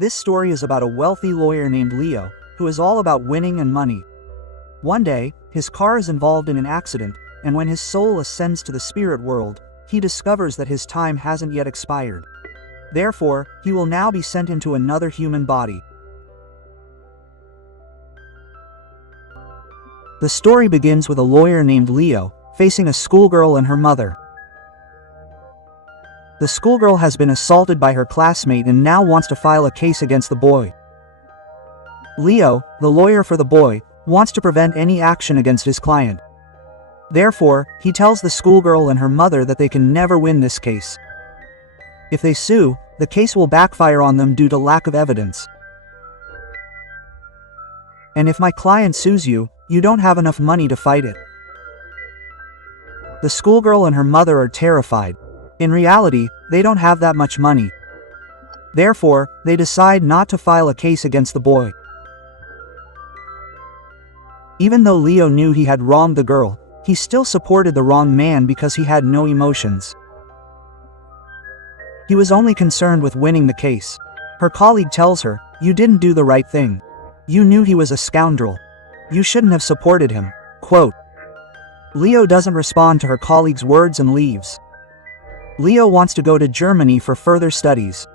This story is about a wealthy lawyer named Leo, who is all about winning and money. One day, his car is involved in an accident, and when his soul ascends to the spirit world, he discovers that his time hasn't yet expired. Therefore, he will now be sent into another human body. The story begins with a lawyer named Leo, facing a schoolgirl and her mother. The schoolgirl has been assaulted by her classmate and now wants to file a case against the boy. Leo, the lawyer for the boy, wants to prevent any action against his client. Therefore, he tells the schoolgirl and her mother that they can never win this case. If they sue, the case will backfire on them due to lack of evidence. And if my client sues you, you don't have enough money to fight it. The schoolgirl and her mother are terrified. In reality, they don't have that much money. Therefore, they decide not to file a case against the boy. Even though Leo knew he had wronged the girl, he still supported the wronged man because he had no emotions. He was only concerned with winning the case. Her colleague tells her, "You didn't do the right thing. You knew he was a scoundrel. You shouldn't have supported him." Quote. Leo doesn't respond to her colleague's words and leaves. Leo wants to go to Germany for further studies.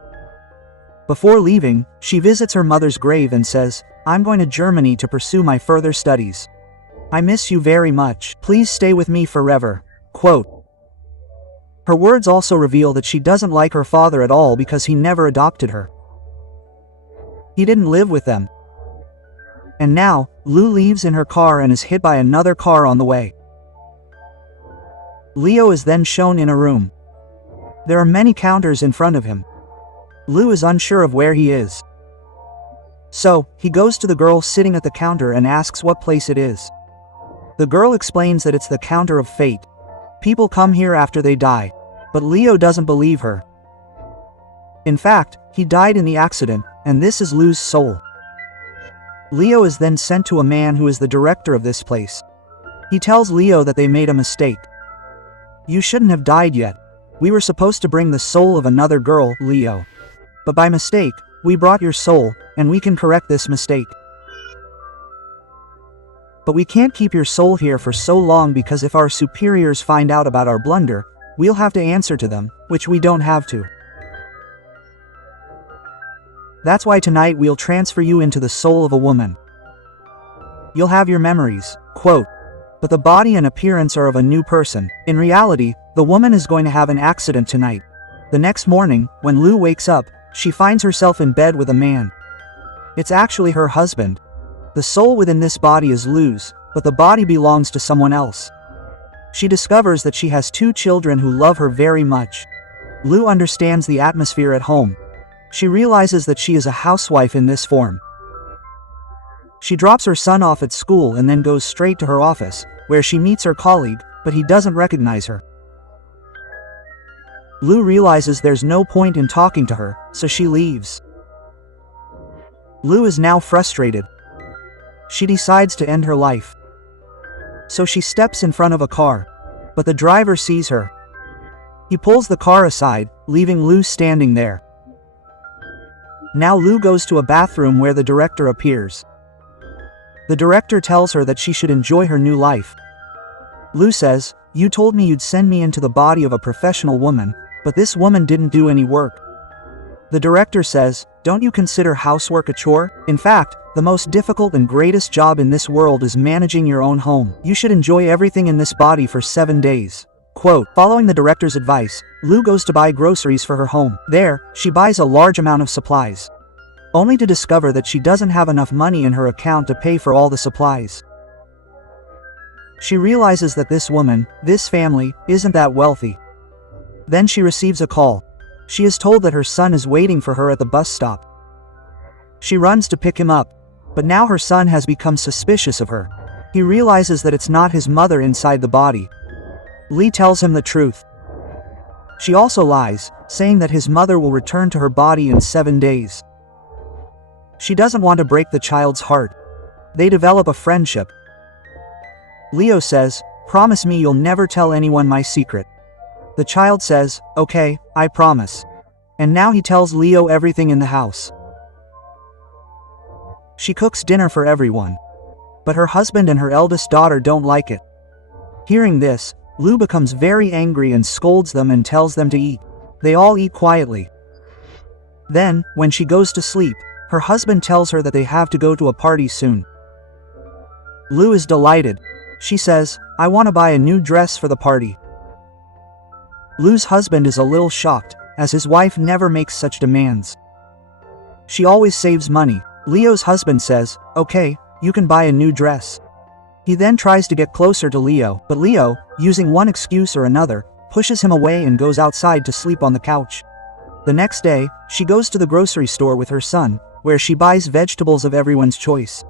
Before leaving, she visits her mother's grave and says, "I'm going to Germany to pursue my further studies. I miss you very much. Please stay with me forever." Quote. Her words also reveal that she doesn't like her father at all because he never adopted her. He didn't live with them. And now, Lou leaves in her car and is hit by another car on the way. Leo is then shown in a room. There are many counters in front of him. Lou is unsure of where he is. So, he goes to the girl sitting at the counter and asks what place it is. The girl explains that it's the counter of fate. People come here after they die. But Leo doesn't believe her. In fact, he died in the accident, and this is Lou's soul. Leo is then sent to a man who is the director of this place. He tells Leo that they made a mistake. "You shouldn't have died yet. We were supposed to bring the soul of another girl, Leo. But by mistake, we brought your soul, and we can correct this mistake. But we can't keep your soul here for so long because if our superiors find out about our blunder, we'll have to answer to them, which we don't have to. That's why tonight we'll transfer you into the soul of a woman. You'll have your memories." Quote. But the body and appearance are of a new person. In reality, the woman is going to have an accident tonight. The next morning, when Lou wakes up, she finds herself in bed with a man. It's actually her husband. The soul within this body is Lou's, but the body belongs to someone else. She discovers that she has 2 children who love her very much. Lou understands the atmosphere at home. She realizes that she is a housewife in this form. She drops her son off at school and then goes straight to her office, where she meets her colleague, but he doesn't recognize her. Lou realizes there's no point in talking to her, so she leaves. Lou is now frustrated. She decides to end her life. So she steps in front of a car, but the driver sees her. He pulls the car aside, leaving Lou standing there. Now Lou goes to a bathroom where the director appears. The director tells her that she should enjoy her new life. Lou says, "You told me you'd send me into the body of a professional woman, but this woman didn't do any work." The director says, "Don't you consider housework a chore? In fact, the most difficult and greatest job in this world is managing your own home. You should enjoy everything in this body for 7 days." Quote. Following the director's advice, Lou goes to buy groceries for her home. There, she buys a large amount of supplies, only to discover that she doesn't have enough money in her account to pay for all the supplies. She realizes that this woman, this family, isn't that wealthy. Then she receives a call. She is told that her son is waiting for her at the bus stop. She runs to pick him up, but now her son has become suspicious of her. He realizes that it's not his mother inside the body. Lee tells him the truth. She also lies, saying that his mother will return to her body in 7 days. She doesn't want to break the child's heart. They develop a friendship. Leo says, "Promise me you'll never tell anyone my secret." The child says, "Okay, I promise." And now he tells Leo everything in the house. She cooks dinner for everyone. But her husband and her eldest daughter don't like it. Hearing this, Lu becomes very angry and scolds them and tells them to eat. They all eat quietly. Then, when she goes to sleep, her husband tells her that they have to go to a party soon. Lu is delighted. She says, "I want to buy a new dress for the party." Lu's husband is a little shocked, as his wife never makes such demands. She always saves money. Leo's husband says, "Okay, you can buy a new dress." He then tries to get closer to Leo, but Leo, using one excuse or another, pushes him away and goes outside to sleep on the couch. The next day, she goes to the grocery store with her son, where she buys vegetables of everyone's choice.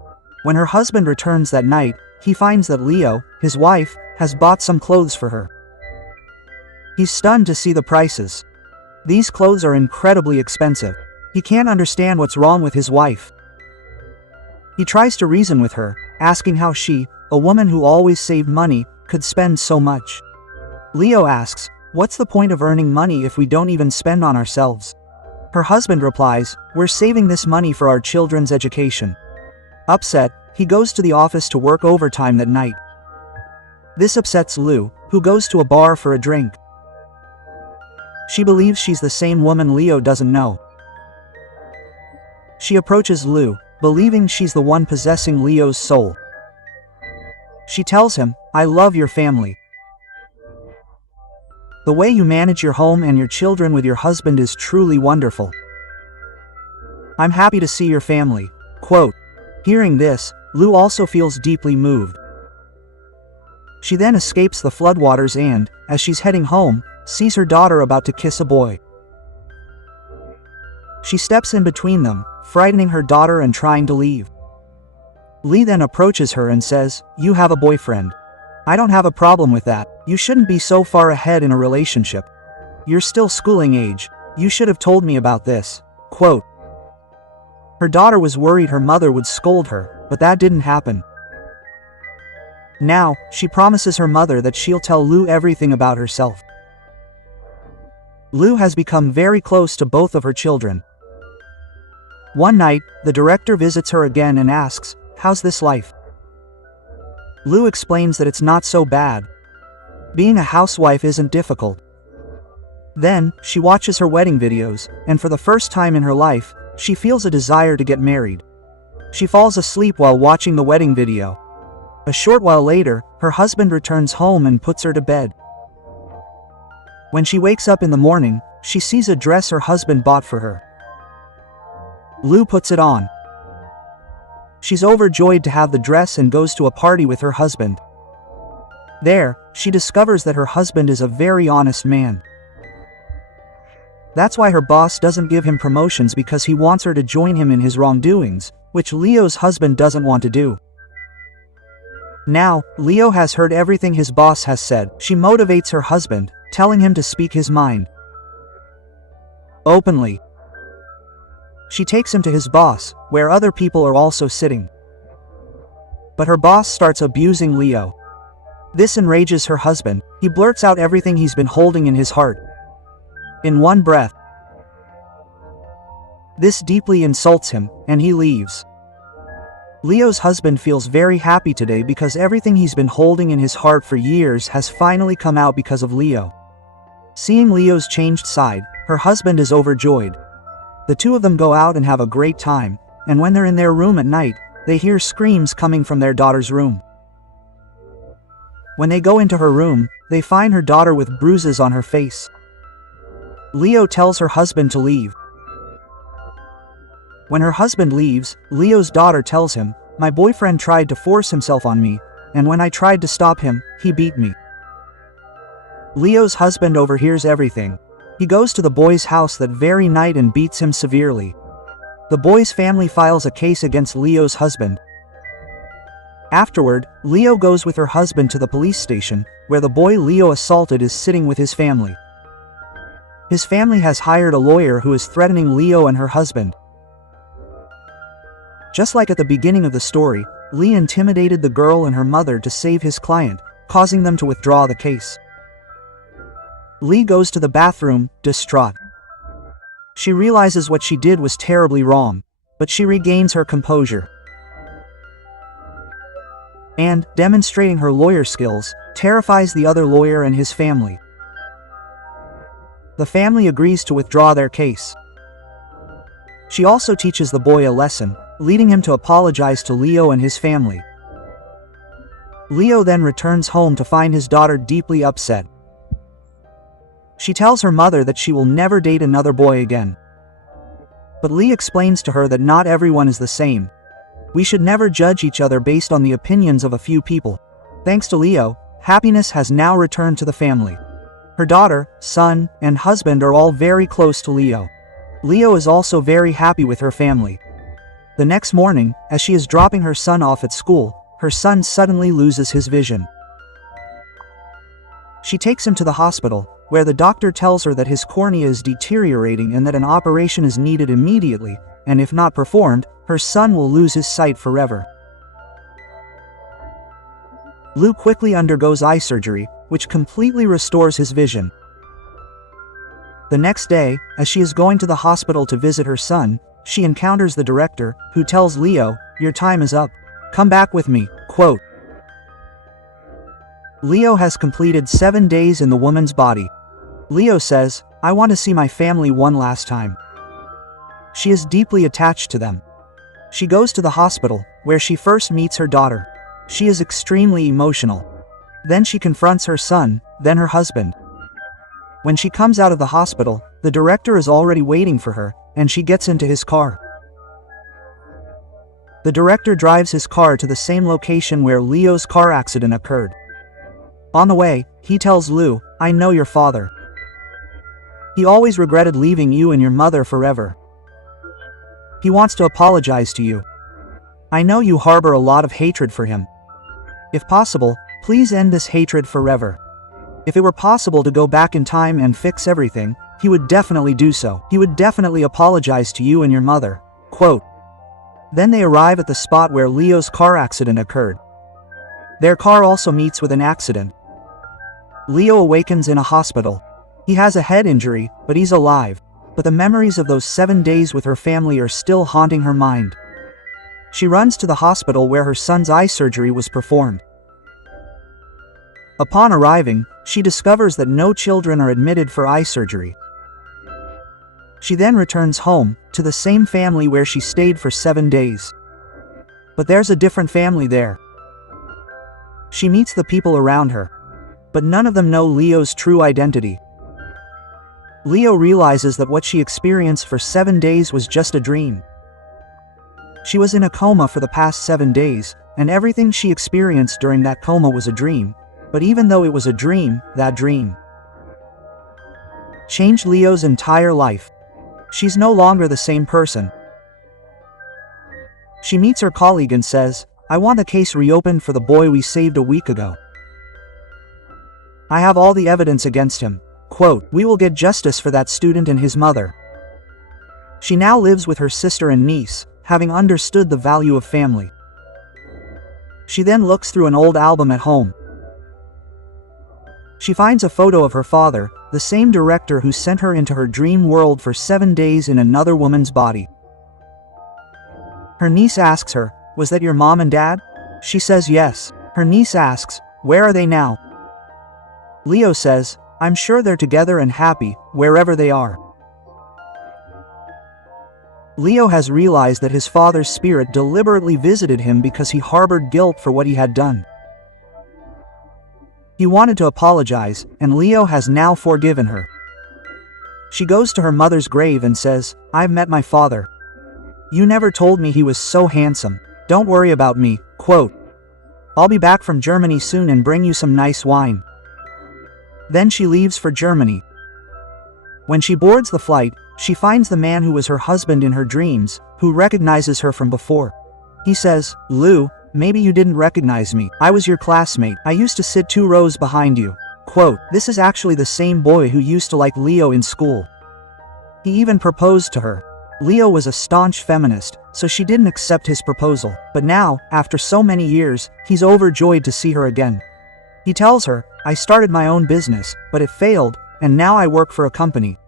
When her husband returns that night, he finds that Leo, his wife, has bought some clothes for her. He's stunned to see the prices. These clothes are incredibly expensive. He can't understand what's wrong with his wife. He tries to reason with her, asking how she, a woman who always saved money, could spend so much. Leo asks, "What's the point of earning money if we don't even spend on ourselves?" Her husband replies, "We're saving this money for our children's education." Upset, he goes to the office to work overtime that night. This upsets Lu, who goes to a bar for a drink. She believes she's the same woman Leo doesn't know. She approaches Lu, believing she's the one possessing Leo's soul. She tells him, "I love your family. The way you manage your home and your children with your husband is truly wonderful. I'm happy to see your family." Quote. Hearing this, Lu also feels deeply moved. She then escapes the floodwaters and, as she's heading home, sees her daughter about to kiss a boy. She steps in between them, frightening her daughter and trying to leave. Lee then approaches her and says, "You have a boyfriend. I don't have a problem with that. You shouldn't be so far ahead in a relationship. You're still schooling age. You should have told me about this." Quote. Her daughter was worried her mother would scold her, but that didn't happen. Now, she promises her mother that she'll tell Lu everything about herself. Lu has become very close to both of her children. One night, the director visits her again and asks, "How's this life?" Lu explains that it's not so bad. Being a housewife isn't difficult. Then, she watches her wedding videos, and for the first time in her life, she feels a desire to get married. She falls asleep while watching the wedding video. A short while later, her husband returns home and puts her to bed. When she wakes up in the morning, she sees a dress her husband bought for her. Lu puts it on. She's overjoyed to have the dress and goes to a party with her husband. There, she discovers that her husband is a very honest man. That's why her boss doesn't give him promotions, because he wants her to join him in his wrongdoings, which Leo's husband doesn't want to do. Now, Leo has heard everything his boss has said. She motivates her husband, telling him to speak his mind openly. She takes him to his boss, where other people are also sitting. But her boss starts abusing Leo. This enrages her husband. He blurts out everything he's been holding in his heart in one breath. This deeply insults him, and he leaves. Leo's husband feels very happy today because everything he's been holding in his heart for years has finally come out because of Leo. Seeing Leo's changed side, her husband is overjoyed. The two of them go out and have a great time, and when they're in their room at night, they hear screams coming from their daughter's room. When they go into her room, they find her daughter with bruises on her face. Leo tells her husband to leave. When her husband leaves, Leo's daughter tells him, "My boyfriend tried to force himself on me, and when I tried to stop him, he beat me." Leo's husband overhears everything. He goes to the boy's house that very night and beats him severely. The boy's family files a case against Leo's husband. Afterward, Leo goes with her husband to the police station, where the boy Leo assaulted is sitting with his family. His family has hired a lawyer who is threatening Leo and her husband. Just like at the beginning of the story, Lee intimidated the girl and her mother to save his client, causing them to withdraw the case. Lee goes to the bathroom, distraught. She realizes what she did was terribly wrong, but she regains her composure. and, demonstrating her lawyer skills, terrifies the other lawyer and his family. The family agrees to withdraw their case. She also teaches the boy a lesson, leading him to apologize to Leo and his family. Leo then returns home to find his daughter deeply upset. She tells her mother that she will never date another boy again. But Lee explains to her that not everyone is the same. We should never judge each other based on the opinions of a few people. Thanks to Leo, happiness has now returned to the family. Her daughter, son, and husband are all very close to Leo. Leo is also very happy with her family. The next morning, as she is dropping her son off at school, her son suddenly loses his vision. She takes him to the hospital, where the doctor tells her that his cornea is deteriorating and that an operation is needed immediately, and if not performed, her son will lose his sight forever. Lou quickly undergoes eye surgery, which completely restores his vision. The next day, as she is going to the hospital to visit her son, she encounters the director, who tells Leo, "Your time is up. Come back with me." Quote. Leo has completed 7 days in the woman's body. Leo says, "I want to see my family one last time." She is deeply attached to them. She goes to the hospital, where she first meets her daughter. She is extremely emotional. Then she confronts her son, then her husband. When she comes out of the hospital, the director is already waiting for her, and she gets into his car. The director drives his car to the same location where Leo's car accident occurred. On the way, he tells Lou, "I know your father. He always regretted leaving you and your mother forever. He wants to apologize to you. I know you harbor a lot of hatred for him. If possible, please end this hatred forever. If it were possible to go back in time and fix everything, he would definitely do so. He would definitely apologize to you and your mother." Quote. Then they arrive at the spot where Leo's car accident occurred. Their car also meets with an accident. Leo awakens in a hospital. He has a head injury, but he's alive. But the memories of those 7 days with her family are still haunting her mind. She runs to the hospital where her son's eye surgery was performed. Upon arriving, she discovers that no children are admitted for eye surgery. She then returns home, to the same family where she stayed for 7 days. But there's a different family there. She meets the people around her. But none of them know Leo's true identity. Leo realizes that what she experienced for 7 days was just a dream. She was in a coma for the past 7 days, and everything she experienced during that coma was a dream. But even though it was a dream, that dream changed Leo's entire life. She's no longer the same person. She meets her colleague and says, "I want the case reopened for the boy we saved a week ago. I have all the evidence against him." Quote, "We will get justice for that student and his mother." She now lives with her sister and niece, having understood the value of family. She then looks through an old album at home. She finds a photo of her father, the same director who sent her into her dream world for 7 days in another woman's body. Her niece asks her, "Was that your mom and dad?" She says yes. Her niece asks, "Where are they now?" Leo says, "I'm sure they're together and happy, wherever they are." Leo has realized that his father's spirit deliberately visited him because he harbored guilt for what he had done. He wanted to apologize, and Leo has now forgiven her. She goes to her mother's grave and says, "I've met my father. You never told me he was so handsome. Don't worry about me." Quote, "I'll be back from Germany soon and bring you some nice wine." Then she leaves for Germany. When she boards the flight, she finds the man who was her husband in her dreams, who recognizes her from before. He says, "Lou, maybe you didn't recognize me. I was your classmate. I used to sit 2 rows behind you." Quote, "This is actually the same boy who used to like Leo in school. He even proposed to her." Leo was a staunch feminist, so she didn't accept his proposal. But now, after so many years, he's overjoyed to see her again. He tells her, "I started my own business, but it failed, and now I work for a company."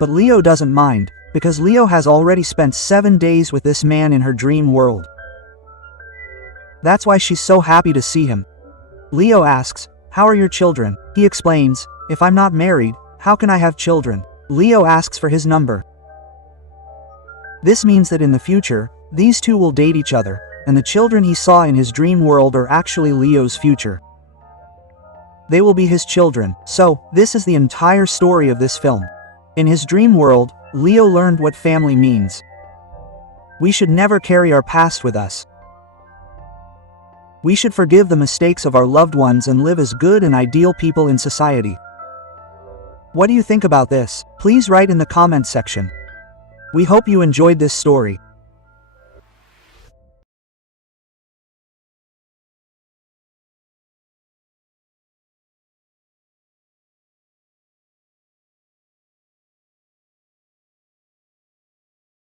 But Leo doesn't mind, because Leo has already spent 7 days with this man in her dream world. That's why she's so happy to see him. Leo asks, "How are your children?" He explains, "If I'm not married, how can I have children?" Leo asks for his number. This means that in the future, these two will date each other, and the children he saw in his dream world are actually Leo's future. They will be his children. So, this is the entire story of this film. In his dream world, Leo learned what family means. We should never carry our past with us. We should forgive the mistakes of our loved ones and live as good and ideal people in society. What do you think about this? Please write in the comments section. We hope you enjoyed this story.